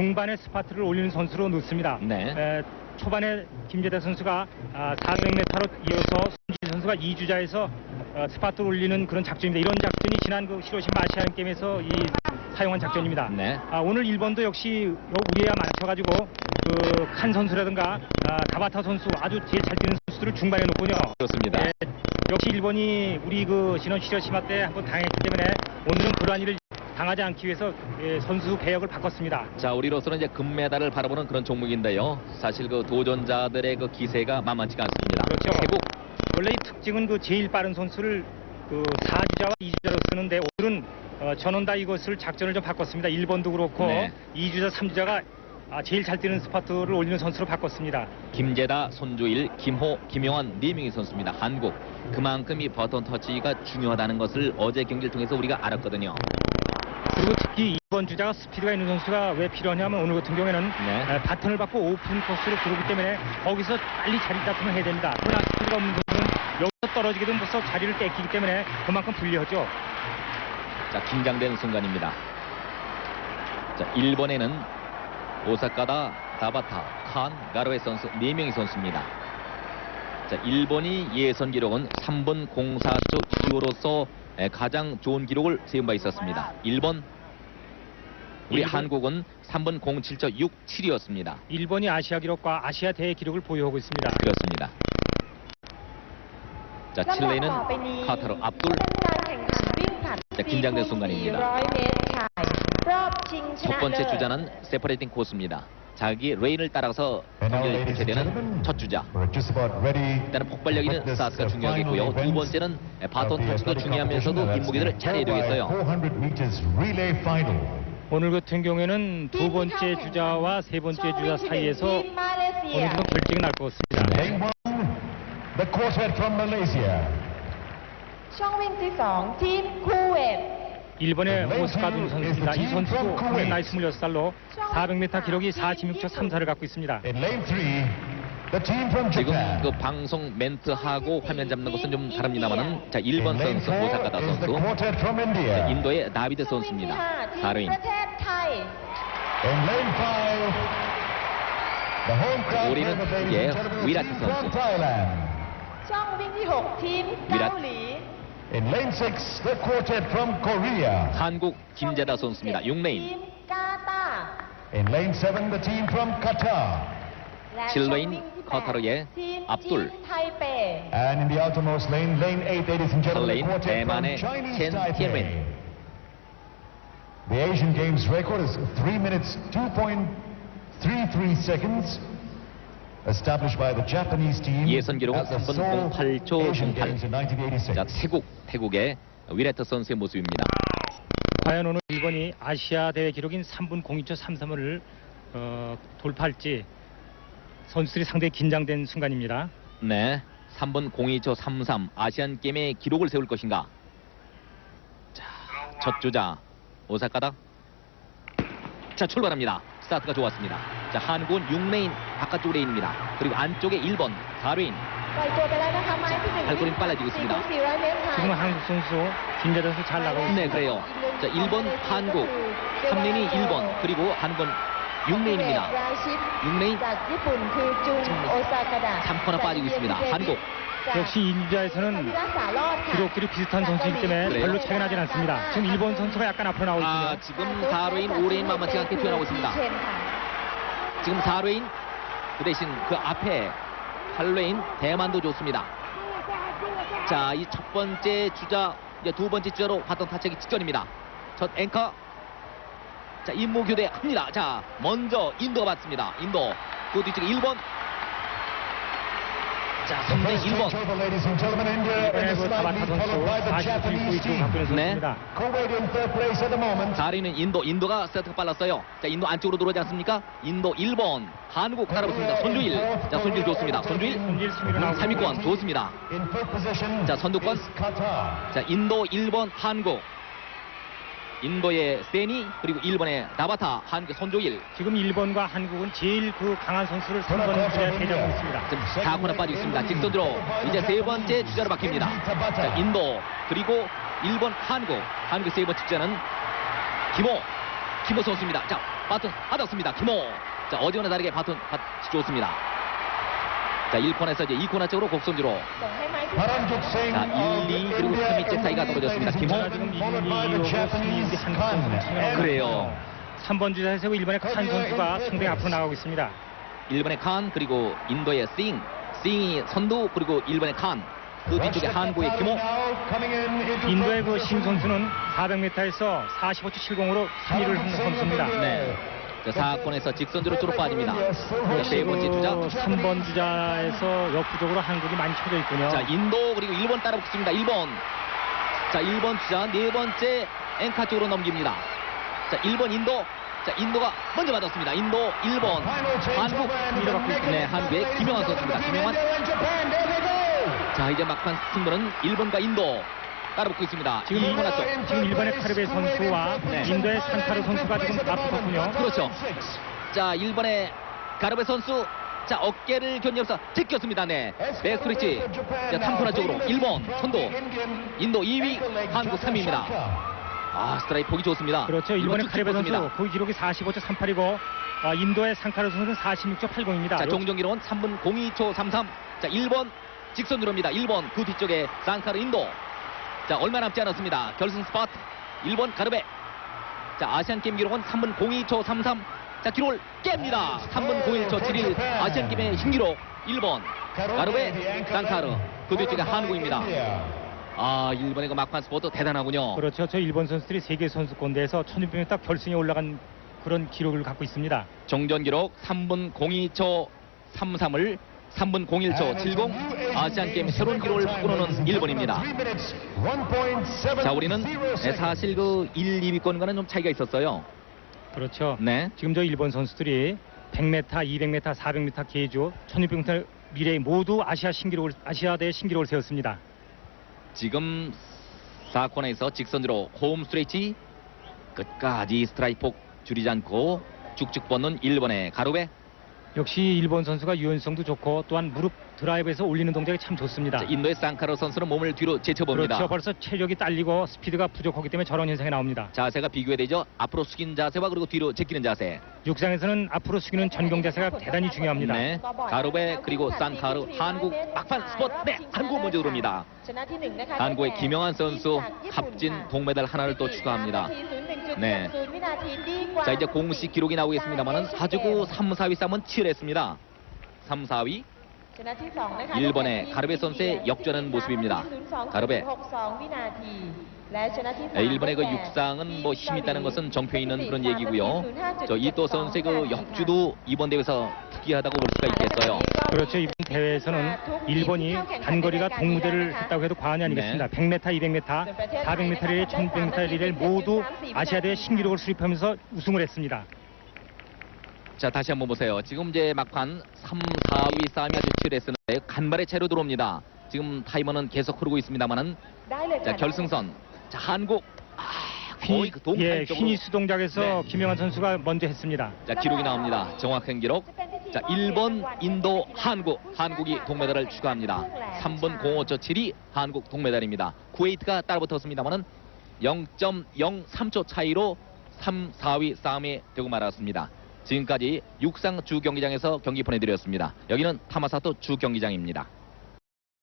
중반에 스파트를 올리는 선수로 넣습니다. 네. 에, 초반에 김재대 선수가 아, 400m로 이어서 손진 선수가 2주자에서 어, 스파트를 올리는 그런 작전입니다. 이런 작전이 지난 그 히로시마 아시안 게임에서 이 사용한 작전입니다. 네. 아, 오늘 일본도 역시 요 우리와 맞춰가지고 그칸 선수라든가 아, 가바타 선수 아주 제일 잘 뛰는 선수들을 중반에 놓군요. 그렇습니다. 예, 역시 일본이 우리 그 지난 히로시마 때 한번 당했기 때문에 오늘은 그러한 일을 당하지 않기 위해서 예, 선수 배역을 바꿨습니다. 자, 우리로서는 이제 금메달을 바라보는 그런 종목인데요. 사실 그 도전자들의 그 기세가 만만치가 않습니다. 그렇죠. 태국 원래 이 특징은 그 제일 빠른 선수를 그 4주자와 2주자로 쓰는데 오늘은 어, 전원 다 이것을 작전을 좀 바꿨습니다. 일본도 그렇고 네. 2주자, 3주자가 아, 제일 잘 뛰는 스파트를 올리는 선수로 바꿨습니다. 김재다, 손조일, 김호, 김용환 네 명의 선수입니다. 한국 그만큼 이 버튼 터치가 중요하다는 것을 어제 경기를 통해서 우리가 알았거든요. 그리고 특히 이번 주자가 스피드가 있는 선수가 왜 필요하냐면 오늘 같은 경우에는 네. 에, 바톤을 받고 오픈 코스로 들어오기 때문에 거기서 빨리 자리 잡으면 해야 됩니다. 그러나 스피드가 없는 선수는 여기서 떨어지게 되면 벌써 자리를 뺏기기 때문에 그만큼 불리하죠. 자, 긴장되는 순간입니다. 자, 일본에는 오사카다, 다바타, 칸, 가로의 선수 4명의 선수입니다. 자, 일본이 예선 기록은 3분 04초 이후로서 에, 가장 좋은 기록을 세운 바 있었습니다. 1번 우리 1번. 한국은 3번 07.67이었습니다. 1번이 아시아 기록과 아시아 대회 기록을 보유하고 있습니다. 그렇습니다. 자, 칠레는 카타르 압둘. 자, 긴장된 순간입니다. 첫 번째 주자는 세퍼레이팅 코스입니다. 자기 레인을 따라서 And now, 경기를 ladies 펼쳐야 and 되는 gentlemen, 첫 주자. we're just about ready 일단은 폭발력 있는 to witness 스타트가 the 중요하겠고요. final 두 event 번째는 바톤 of the 터치도 athletic 중요하면서도 competition, and that's 뒷무게들을 the 잘해야 4 by 되겠어요. 400 meters relay final. 오늘 같은 경우에는 두 번째 주자와 세 번째 주자 사이에서 ทีมมาเลเซีย 어느 정도 결정이 날 것 같습니다. Lane one, the quartet from Malaysia. ช่องวิ่งที่สองทีมคูเวต 일본의 오스카둔 선수입니다. 이 선수도 나이 26살로 400m 기록이 46초 34를 갖고 있습니다. 지금 그 방송 멘트하고 화면 잡는 것은 좀 다릅니다만은 자 1번 선수 오사카다 선수. 인도의 나비드 선수입니다. 4레인. 우리는 예 위라티 선수. 위라티 In lane 6, the quartet from Korea. 한국 김재라 선수입니다. 6레인. In lane 7, the team from Qatar. 7레인 카타르의 압둘. And in the outermost lane, lane 8, ladies and gentlemen, the quartet from Chinese Taipei. The Asian Games record is 3 minutes 2.33 seconds. Established by the Japanese team 예선 기록은 3분 08초 08. 자, 태국 태국의 위레트 선수의 모습입니다. 과연 오늘 일본이 아시아 대회 기록인 3분 02초 33을 어, 돌파할지 선수들이 상당히 긴장된 순간입니다. 네. 3분 02초 33 아시안 게임의 기록을 세울 것인가? 자, 첫 주자 오사카다. 자, 출발합니다. 스타트가 좋았습니다. 자, 한국은 6레인 바깥쪽 레인입니다. 그리고 안쪽에 1번 4레인 발걸음이 빨라지고 있습니다. 정말 한국 선수 김재정 선수 잘 나가고 있습니다. 네, 그래요. 자, 1번 한국, 3레인이 1번, 그리고 한번 6레인입니다. 6레인. 3코나 빠지고 있습니다. 한국. 역시 인자에서는 기록들이 비슷한 선수이기 때문에 그래요? 별로 차이 나진 않습니다. 지금 일본 선수가 약간 앞으로 나오고 있습니다. 아, 지금 4레인, 5레인 만만치 않게 튀어나오고 있습니다. 지금 4레인 그 대신 그 앞에 8레인 대만도 좋습니다. 자, 이 첫 번째 주자, 두 번째 주자로 바톤 타치기 직전입니다. 첫 앵커. 자, 임무 교대 합니다. 자, 먼저 인도가 받습니다. 인도. 그 뒤쪽에 1번. 자, The 3대 first 1번. changeover, ladies and gentlemen, India in 이번에 this 그 line 타바타 lead, 선수 followed by the 49초 Japanese 갖고 team. 있는 네. 선수입니다. Kuwait in third place at the moment. 4위는 인도, 인도가 세트가 빨랐어요. 자, 인도 안쪽으로 들어오지 않습니까? 인도 1번, 한국 따라붙습니다. 손주일. 자, 손주일 좋습니다. 손주일. 손질 수비로 나오고 3위권 좋습니다. 자, 선두권. 자, 인도 1번 한국. 인도의 세니 그리고 일본의 나바타 한국의 손조일 지금 일본과 한국은 제일 그 강한 선수를 3번 주자에 대장하고 있습니다. 지금 4코너 빠지고 있습니다. 직선으로 이제 세 번째 주자로 바뀝니다. 자, 인도 그리고 일본 한국 한국의 세 번째 주자는 김호 김호 선수입니다. 자 바톤 받았습니다. 김호. 자, 어제와는 다르게 바톤 받 좋습니다. 자 1코너에서 이제 2코너 쪽으로 곡선주로 자 1, 2 그리고 3위째 사이가 떨어졌습니다. 김호 지금 2위하고 음, 음, 음, 그래요. 3번 주자 세고 1번의 칸 선수가 상당히 앞으로 나가고 있습니다. 1번의 칸 그리고 인도의 싱 싱이 선두 그리고 1번의 칸그 뒤쪽에 한국의 김호 인도의 그신 선수는 400m에서 45초 70으로 3위를 한 선수입니다. 네. 자, 4권에서 직선주로 쭉 빠집니다. 자, 네 번째 주자. 3번 주자에서 역부족으로 한국이 많이 쳐져 있군요. 자, 인도 그리고 1번 따라붙습니다. 1번. 자, 1번 주자 네 번째 앵카 쪽으로 넘깁니다. 자, 1번 인도. 자, 인도가 먼저 받았습니다. 인도 1번. 한국 승리를 받고 있습니다. 네, 한국의 김영환 선수입니다. 김영환. 자, 이제 막판 승부는 1번과 인도 따라붙고 있습니다. 지금 쪽. 지금 일본의 카르베 선수와 네. 인도의 산타르 선수가 지금 앞섰군요. 그렇죠. 자, 1번의 가르베 선수. 자, 어깨를 견디면서 제꼈습니다. 네. 베스트리치. 자, 3코너 쪽으로 1번 선도. 인도 2위, 한국 3위입니다. 아, 스트라이크 보기 좋습니다. 그렇죠. 일본의 카르베 쭉 선수 그 기록이 45초 38이고 어, 인도의 산타르 선수는 46초 80입니다. 자, 종종기로는 3분 02초 33. 자, 1번 직선 누릅니다. 1번 그 뒤쪽에 산카르 인도. 자, 얼마 남지 않았습니다. 결승 스파트 1번 가르베. 자, 아시안 게임 기록은 3분 02초 33. 자, 기록을 깹니다. 3분 01초 71. 아시안 게임의 신기록 1번 가르베 산카르. 그 뒤쪽에 한국입니다. 아, 일본의 그 막판 스포츠 대단하군요. 그렇죠. 저 일본 선수들이 세계 선수권대회에서 1600m 결승에 올라간 그런 기록을 갖고 있습니다. 정전 기록 3분 02초 33을 3분 01초 70 아시안 게임 새로운 기록을 바꾸는 일본입니다. 자, 우리는 네, 사실 그 1, 2위권과는 좀 차이가 있었어요. 그렇죠. 네. 지금 저 일본 선수들이 100m, 200m, 400m 계주 1600m 미래 모두 아시아 신기록을 아시아대 신기록을 세웠습니다. 지금 4코너에서 직선으로 홈 스트레이치 끝까지 스트라이크 폭 줄이지 않고 쭉쭉 뻗는 일본의 가루베 역시 일본 선수가 유연성도 좋고 또한 무릎 드라이브에서 올리는 동작이 참 좋습니다. 자, 인도의 상카로 선수는 몸을 뒤로 제쳐봅니다. 그렇죠. 벌써 체력이 딸리고 스피드가 부족하기 때문에 저런 현상이 나옵니다. 자세가 비교되죠. 앞으로 숙인 자세와 그리고 뒤로 제끼는 자세. 육상에서는 앞으로 숙이는 전경 자세가 대단히 중요합니다. 네. 가루베 그리고 산카르 한국 막판 스포트 네 한국 먼저 들어옵니다. 한국의 김영환 선수 값진 동메달 하나를 또 추가합니다. 네. 자 이제 공식 기록이 나오겠습니다만은 4주구 3, 4위 싸움은 치열했습니다. 3, 4위 일본의 가르베 선수의 역전한 모습입니다. 가르베. 네, 일본의 그 육상은 뭐 힘이 있다는 것은 정표에 있는 그런 얘기고요. 저 이또 선수의 그 역주도 이번 대회에서 특이하다고 볼 수가 있겠어요. 그렇죠. 이번 대회에서는 일본이 단거리가 동무대를 했다고 해도 과언이 아니겠습니다. 100m, 200m, 400m 리레이, 1600m 리레이를 모두 아시아 대회 신기록을 수립하면서 우승을 했습니다. 자 다시 한번 보세요. 지금 이제 막판 3, 4위 싸움이 아주 치열했었는데 간발의 차로 들어옵니다. 지금 타이머는 계속 흐르고 있습니다만은 자 결승선 자 한국 아, 거의 그 휘, 예, 동탄 쪽으로 휘니스 동작에서 네. 김영환 선수가 먼저 했습니다. 자 기록이 나옵니다. 정확한 기록. 자 1번 인도 한국 한국이 동메달을 추가합니다. 3번 05초 7이 한국 동메달입니다. 쿠웨이트가 따라붙었습니다만은 0.03초 차이로 3, 4위 싸움이 되고 말았습니다. 지금까지 육상 주 경기장에서 경기 보내드렸습니다. 여기는 타마사토 주 경기장입니다.